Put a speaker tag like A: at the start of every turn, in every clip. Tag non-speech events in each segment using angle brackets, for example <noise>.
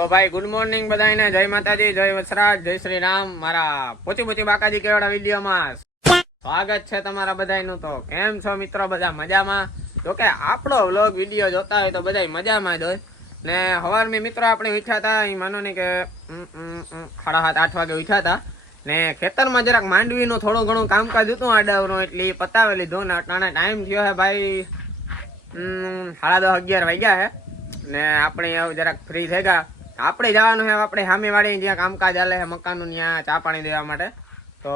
A: તો ભાઈ good morning બધાને જય માતાજી, જય વસરાજ, જય શ્રી રામ મારા પોચી પોચી બાકાજી કેવડા વિડીયોમાં સ્વાગત છે તમારા બધાયનું. તો કેમ છો મિત્રો? બધા મજામાં? જો કે આપણો વ્લોગ, વીડિયો જોતા હોય તો બધા મજામાં જ હોય. ને સવારમાં મિત્રો આપણે ઉઠ્યા હતા અહીં માનો ને કે સાડા સાત, આઠ વાગે ઉઠ્યા હતા. ને ખેતરમાં જરાક માંડવીનું થોડું ઘણું કામકાજ હતું આડાવનું, એટલે એ પતાવી લીધું. અટાણે ટાઈમ થયો હે ભાઈ સાડા દસ, અગિયાર વાગ્યા હે. ને આપણે જરાક ફ્રી થઈ ગયા. આપણે જવાનું છે, આપણે સામેવાળી જ્યાં કામકાજ હાલે છે, મકાનનું, ત્યાં ચા પાણી દેવા માટે. તો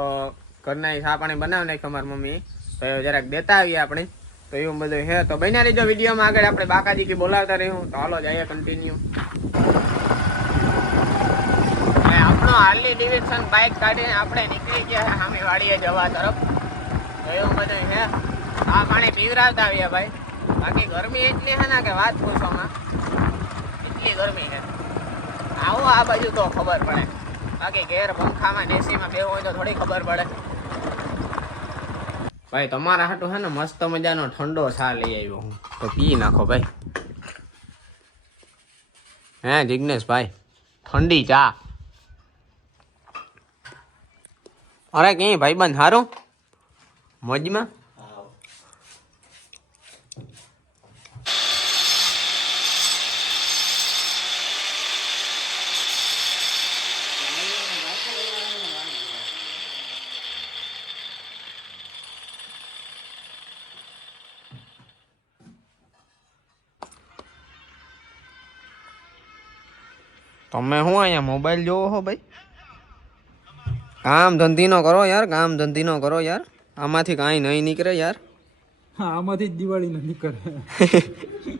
A: ઘરના ચા પાણી બનાવી નાખ્યું અમારી મમ્મી તો એ જરાક દેતા આવીએ આપણે. તો એવું બધું છે. તો બન્યા રહીજો વિડીયોમાં આગળ. આપણે બાકાજી કે બોલાવતા રહ્યું તો હાલો જઈએ કન્ટિન્યુ આપણો હાલની ડિવિઝન બાઇક કાઢીને આપણે નીકળી ગયા છે સામે વાડીએ જવા તરફ. તો એવું બધું છે. આ પાણી પીવરાવતા આવ્યા ભાઈ. બાકી ગરમી એટલી છે ને કે વાત પૂછોમાં એટલી ગરમી છે. આવો આ બાજુ તો ખબર પડે. બાકી ઘેર પંખામાં એસીમાં બે હોય તો થોડી ખબર પડે. ભાઈ, તમારા હાટું છે ને મસ્ત મજાનો ઠંડો ચા લઈ આવ્યો હું. તો પી નાખો ભાઈ. હે, જિગ્નેશ ભાઈ, ઠંડી ચા. અરે કઈ ભાઈ બંધ હારું? મોજમાં? તમે શું અહીંયા મોબાઈલ જોવો છો ભાઈ? કામ ધંધી નો કરો યાર કામ ધંધી નો કરો યાર. આમાંથી કાંઈ નહીં નીકળે યાર.
B: હા આમાંથી જ દિવાળી ન નીકળે. <laughs>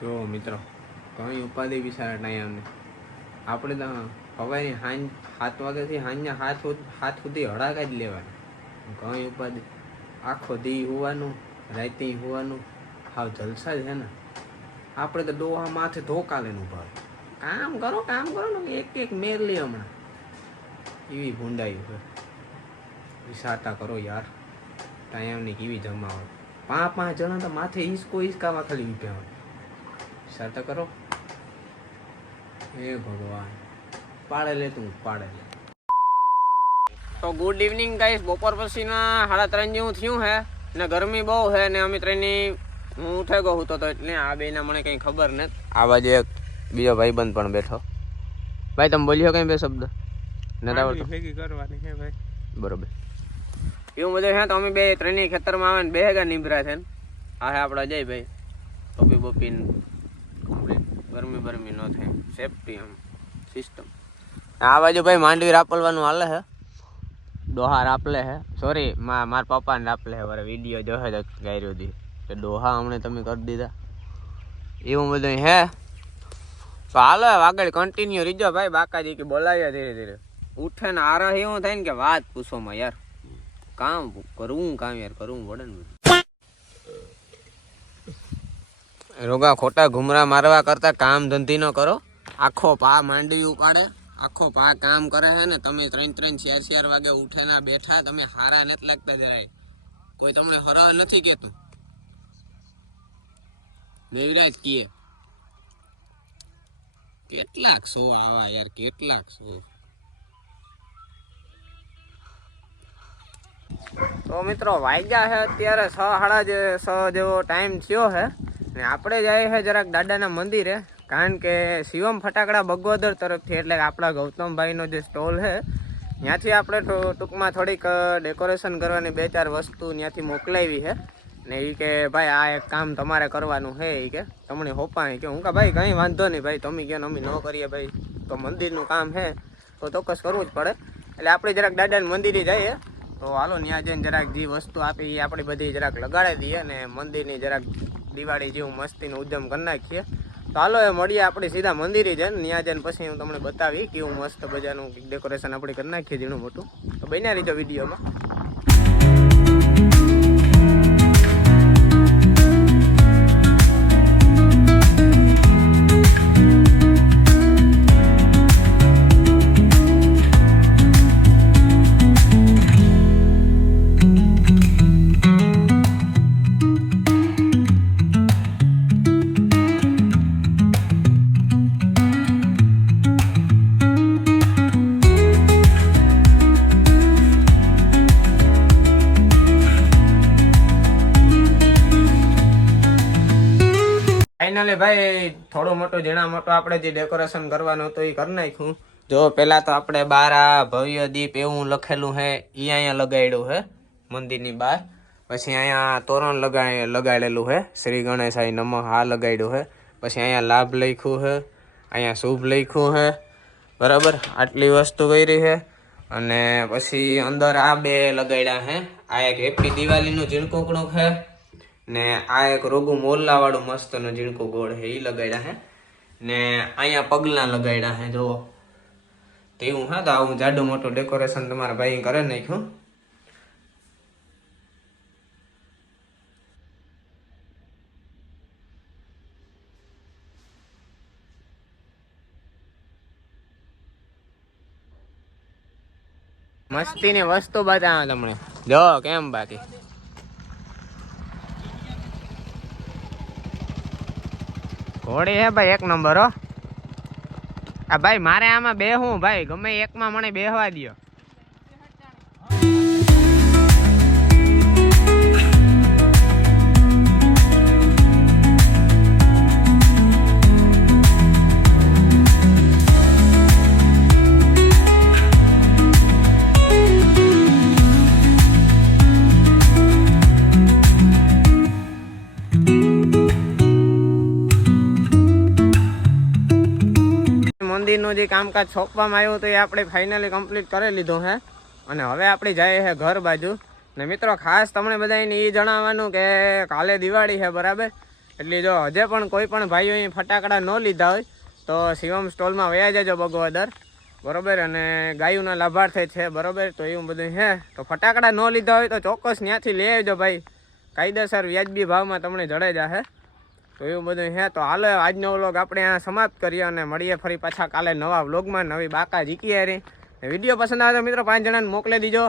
A: જો મિત્રો કઈ ઉપાધિ બિચારા નહીં અમને. આપણે તો હવે હાંજ સાત વાગ્યાથી સાંજના હાથ સુધ- હાથ સુધી હડાકા જ લેવાના. કઈ ઉપાધિ. આખો દી હોવાનું. રાતે હોવાનું હાવ જલસા જ છે ને. આપણે તો ડોહા માથે ધોકા લઈને ઊભા કામ કરો કામ કરો ને એક એક મેર લે હમણાં. એવી ભૂંડાઈ છે વિસાતા કરો યાર. ટાઈમની કેવી જમાવટ. પાંચ પાંચ જણા તો માથે હિસકો હિસકામાં ખાલી ઉભ્યા હોય. વિસાતા કરો. હે ભગવાન. પાડે લે તું, પાડે લે. તો ગુડ ઇવનિંગ ગાઈસ બપોર પછીના સાડા ત્રણ જેવું થયું હે. ને ગરમી બહુ છે ને અમે ત્રણની હું ઉઠે ગયો હતો તો એટલે આ બેના મને કંઈ ખબર નથી. આ બાજુ એક બીજો ભાઈબંધ પણ બેઠો. ભાઈ તમે બોલ્યો કઈ બે શબ્દ? નથી આવડતો
B: ભેગી કરવાની છે ભાઈ.
A: બરોબર. એવું બધું છે તો અમે બે ત્રણેય ખેતરમાં આવે ને બે હેગા નીભરા છે ને. આ હે આપણા જય ભાઈ. ટોપી બોપી કમ્પ્લીટ ગરમી બરમી ન થાય. સેફટી આમ સિસ્ટમ આ બાજુ ભાઈ માંડવી રાપલવાનું હાલે છે. ડોહા રાપલે હે? સોરી મારા પપ્પાને આપલે હે વરે વીડિયો જોહે તો કર્યો હતી કે ડોહા હમણે તમે કરી દીધા. એવું બધું હે? તો હાલો આગળ કન્ટિન્યુ રીજો ભાઈ, બાકાજી કે બોલાવ્યા ધીરે ધીરે. ઉઠે ને આરા એવું થાય ને કે વાત પૂછોમાં યાર. કામ કરવું કામ યાર, કરવું પડે રોગા ખોટા ઘુમરા મારવા કરતા કામ ધંધી નો કરો. આખો પા માંડવી ઉપાડે. આખો પા કામ કરે છે ને, તમે ત્રણ ત્રણ ચાર ચાર વાગે ઉઠેલા બેઠા, તમે હારા નથી લાગતા જરાય. કોઈ તમને હરાવ નથી કેતું દેવરાજ કીએ. કેટલાક સો આવા યાર, કેટલાક સો. તો મિત્રો, વાગ્યા છે અત્યારે છ સાડા છ જેવો ટાઈમ થયો છે. ને આપણે જઈએ છે જરાક દાદાના મંદિરે. કારણ કે શિવમ ફટાકડા બગોદર તરફથી, એટલે આપણા ગૌતમભાઈનો જે સ્ટોલ છે, ત્યાંથી આપણે ટૂંકમાં થોડીક ડેકોરેશન કરવાની બે ચાર વસ્તુ ત્યાંથી મોકલાવી છે. ને એ કે, ભાઈ, આ એક કામ તમારે કરવાનું છે એ કે, તમને હોપાણી કે, હું કે, ભાઈ, કંઈ વાંધો નહીં, ભાઈ, તમે કે અમે ન કરીએ, ભાઈ, તો મંદિરનું કામ છે, તો ચોક્કસ કરવું જ પડે. એટલે આપણે જરાક દાદાને મંદિરે જઈએ, તો હાલો, ત્યાં જઈને જરાક જે વસ્તુ આપી એ આપણી બધી જરાક લગાડી દઈએ અને મંદિરની જરાક દિવાળી જેવું મસ્તીનું ઉદ્યમ કરી નાખીએ. હાલો એ મળીએ આપણે સીધા મંદિરે જઈને. ત્યાં જઈને પછી હું તમને બતાવી કેવું મસ્ત મજાનું ડેકોરેશન આપણે કરી નાખીએ ઝીણું મોટું. તો બન્યા રહીજો વિડીયોમાં. ફાઇનલી ભાઈ, થોડો મોટો ઝીણા મોટો આપણે જે ડેકોરેશન કરવાનું હતું એ કરી નાખ્યું. જો પેલા તો આપણે બાર આ ભવ્ય દીપ એવું લખેલું હે એ અહીંયા લગાડ્યું હે, મંદિરની બહાર. પછી અહીંયા તોરણ લગાડ, લગાડેલું હે, શ્રી ગણેશાય નમઃ આ લગાડ્યું હે. પછી અહીંયા લાભ લખ્યું હે, અહીંયા શુભ લખ્યું હે, બરાબર? આટલી વસ્તુ કરી છે અને પછી અંદર આ બે લગાડ્યા હે. આ એક હેપી દિવાળીનું ઝીણકુકડું છે ને આ એક રોગુ મોરલા વાળું મસ્તનું ઝીણકું ગોળ છે એ લગાડ્યા હે. ને અહીંયા પગલા લગાડ્યા હે, જુઓ. તેવું હા, તો આવું જાડું મોટું ડેકોરેશન તમારા ભાઈ કરે નાખ્યું. મસ્તીની વસ્તુ બતાવો તમને. જો, કેમ બાકી? ઘોડી હે ભાઈ, એક નંબર હો. આ ભાઈ, મારે આમાં બેહું ભાઈ, ગમે એકમાં મને બેહવા દ્યો. મંદિરનું જે કામકાજ સોંપવામાં આવ્યું હતું એ આપણે ફાઇનલી કમ્પ્લીટ કરી લીધું છે અને હવે આપણે જઈએ છે ઘર બાજુ. ને મિત્રો, ખાસ તમને બધાને એ જણાવવાનું કે કાલે દિવાળી છે બરાબર? એટલે જો હજે પણ કોઈ પણ ભાઈઓએ ફટાકડા ન લીધા હોય, તો શિવમ સ્ટોલમાં વયા જજો ભગવદર બરોબર? અને ગાયુના લાભાર્થે છે, બરોબર? તો એવું બધું છે તો ફટાકડા ન લીધા હોય તો ચોક્કસ ત્યાંથી લઈ આવજો ભાઈ. કાયદેસર વ્યાજબી ભાવમાં તમને જડે જાહે તો એવું બધું હે તો હાલો, આજનો વ્લોગ આપણે આ સમાપ્ત કરીએ અને મળીએ ફરી પાછા કાલે નવા વ્લોગમાં, નવી બાકા જીકીએ હારી. વીડિયો પસંદ આવે તો મિત્રો પાંચ જણાને મોકલી દીજો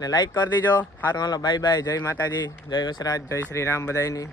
A: ને લાઈક કરી દીજો. સારું, હાલો બાય બાય જય માતાજી, જય વસરાજ, જય શ્રી રામ બધાની